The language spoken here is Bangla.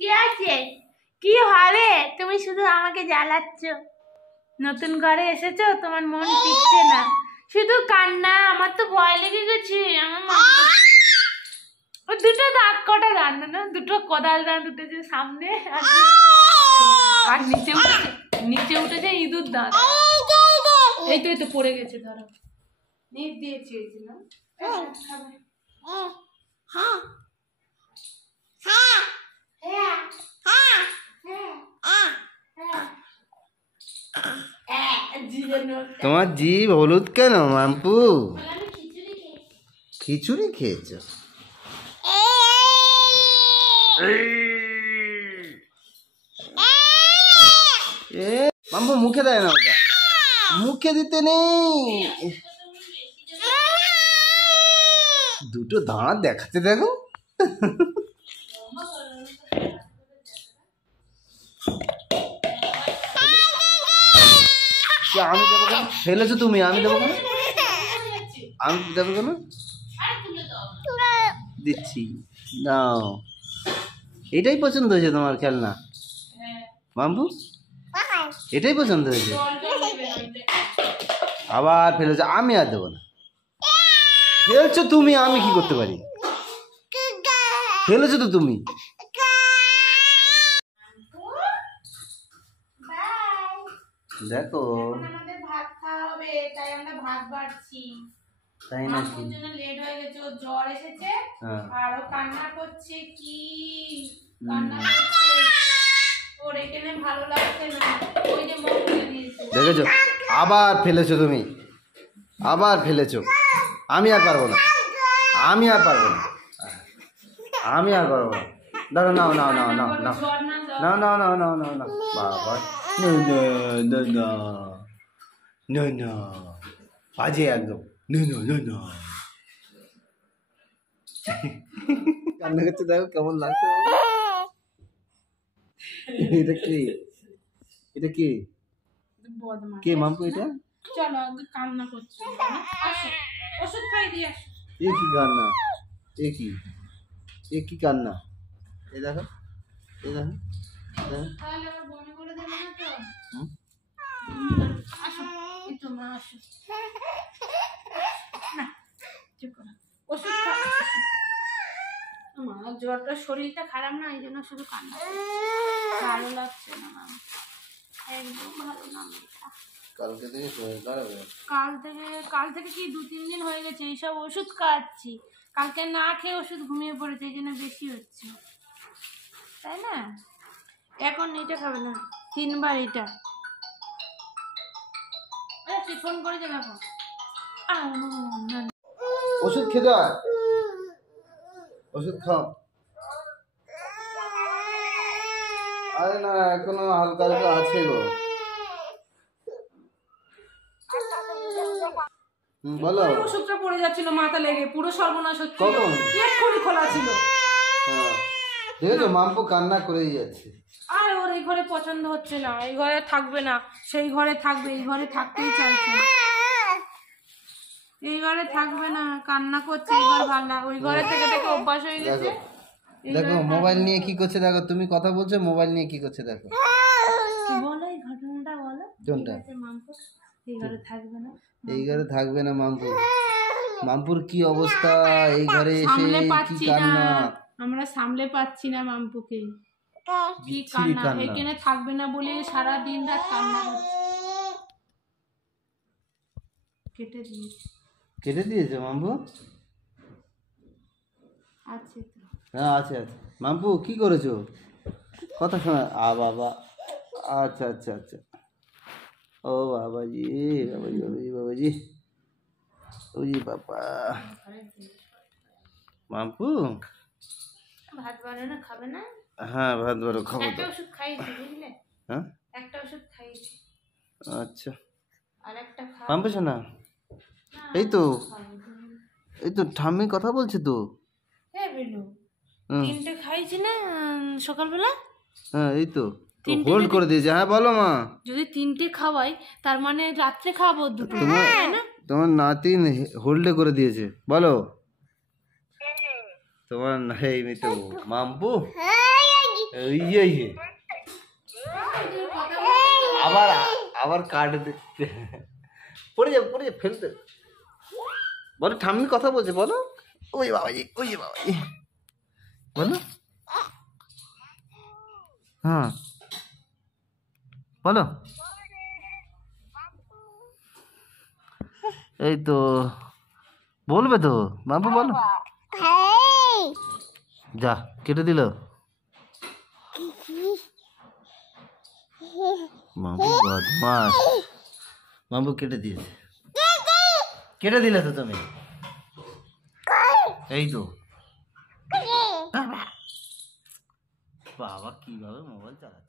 কি আছে? কি হবে? তুমি শুধু আমাকে জ্বালাচ্ছ। নতুন ঘরে এসেছো, তোমার মন টিকছে না, শুধু কান্না। আমার তো ভয় লেগে গেছে। আমার দুটো দাঁত, কটা দাঁত না, দুটো কোদাল দাঁত উঠেছে সামনে, আর নিচে উঠেছে ইঁদুর দাঁত। এই তো পড়ে গেছে, ধরো নিপ দিয়েছি না। তোমার জিভ হলুদ কেন মাম্পু? খিচুড়ি খেয়েছ? মাম্পু মুখে দেয় না, ওটা মুখে দিতে নেই। দুটো দাঁত দেখাতে দেখো। আমি দেবো কেন? ফেলেছো তুমি, আমি দেবো কেন? আমি দেবো কেন? দিচ্ছি, নাও। এটাই পছন্দ হয়েছে তোমার খেলনা মাম্পু? এটাই পছন্দ হয়েছে? আবার ফেলেছো, আমি আর দেবো না। ফেলছো তুমি, আমি কি করতে পারি? ফেলেছো তো তুমি। দেখো আমাদের ভাত খাওয়া হবে, তাই আমরা ভাত বাড়ছি। তাই নাকি? জন্য লেট হয়ে গেছে, ওর জ্বর এসেছে আর ও কান্না করছে। কি কান্না করছে, ওর এখানে ভালো লাগছে না। ওই যে মুখ খুলে দিয়েছে, দেখেছো? আবার ফেলেছো তুমি, আবার ফেলেছো। আমি আর পারবো না, আমি আর পারবো না, আমি আর পারবো না। দাঁড়ো, নাও নাও নাও নাও নাও নাও নাও নাও নাও নাও নাও। বাবা না, বাজে একদম। কান্না করতে দেখো কেমন লাগছে। এটা কি? এটা কি? কে মাম্পু এটা? চলো কান্না করছে, ওষুধ খাই দিয়ে আসো। এ কি কান্না? এ কি কান্না? এই দেখো, এই দেখো, তাহলে আবার বমি করে দেবে না তো? আসো, এই তো মা, আসো। চুপ করো, ওষুধ খাও। মা জ্বরটা, শরীরটা খারাপ না, এই জন্য শুধু কান্না করছে। ভালো লাগছে না মা, একদম ভালো না। কালকে থেকে শরীর খারাপ? কাল থেকে কি 2-3 দিন হয়ে গেছে এইসব ওষুধ খাচ্ছি। কালকে না খেয়ে ওষুধ ঘুমিয়ে পড়েছে, এই জন্য বেশি হচ্ছে, তাই না? এখন এটা খাবে না, 3 বার এটা। তুই ফোন করেছে দেখো। ওষুধ খেতে হয়, ওষুধ খাও। আরে না, এখনো হালকা হালকা আছে গো। বলো। ওষুধটা পড়ে যাচ্ছিল মাথা লেগে, পুরো সর্বনাশ হচ্ছে। এক্ষুনি খোলা ছিল। দেখেছো মাম্পু কান্না করেই যাচ্ছে। আর ওর এই ঘরে পছন্দ হচ্ছে না, এই ঘরে থাকবে না, সেই ঘরে থাকবে, এই ঘরে থাকতেই চাইছে না। এই ঘরে থাকবে না, কান্না করছে। এই ঘর ভালো না, ওই ঘরে থেকে থেকে অভ্যাস হয়ে গেছে। দেখো মোবাইল নিয়ে কি করছে, দেখো তুমি কথা বলছো, মোবাইল নিয়ে কি করছে দেখো। বলো এই ঘটনাটা বলো। কোনটা? মাম্পু এই ঘরে থাকবে না, এই ঘরে থাকবে না মাম্পু। মাম্পুর কি অবস্থা এই ঘরে এসে, কি কান্না। আমরা সামলে পাচ্ছি না মাম্পুকে, কি কান্না। এখানে থাকবে না বলে সারা দিন রাত কান্না করছে। কেটে দিয়েছে মাম্পু? আছে তো, হ্যাঁ আছে আছে। মাম্পু কি করেছো? কথা শোনা। বাবা, আচ্ছা আচ্ছা আচ্ছা। ও বাবাজি, বাবাজি বাবাজি বাবাজি, ওই বাবা। মাম্পু ভাত বানানো খাবে না? হ্যাঁ ভাত বারো খাবো। একটা ওষুধ খাইয়েছি বুঝলে? হ্যাঁ একটা ওষুধ খাইয়েছি। আচ্ছা আর একটা খাও। মাম্পু শোনা, এই তো ঠাম্মি কথা বলছে তো। হ্যাঁ বেলু, 3টে খাইছি না সকালবেলা? হ্যাঁ এই তো হোল্ড করে দিয়েছে। হ্যাঁ বলো মা। যদি 3টে খাওয়াই, তার মানে রাত্রে খাবো 2টো, তাই না? তোমার নাতিন হোল্ডে করে দিয়েছে। বলো তোমার এই তো মাম্পু ইয়ে আবার আবার কার্ড দেখতে পড়ে যাবে ফেলতে বলো ঠাম্মি কথা বলছে বলো ওই বাবাজি বলো হ্যাঁ বলো এই তো বলবে তো বাবু বলো যা কেটে দিল বাবু বদমাস বাবু কেটে দিয়েছে কেটে দিলে তো তুমি এই তো বাবা কিভাবে মোবাইল চালাচ্ছে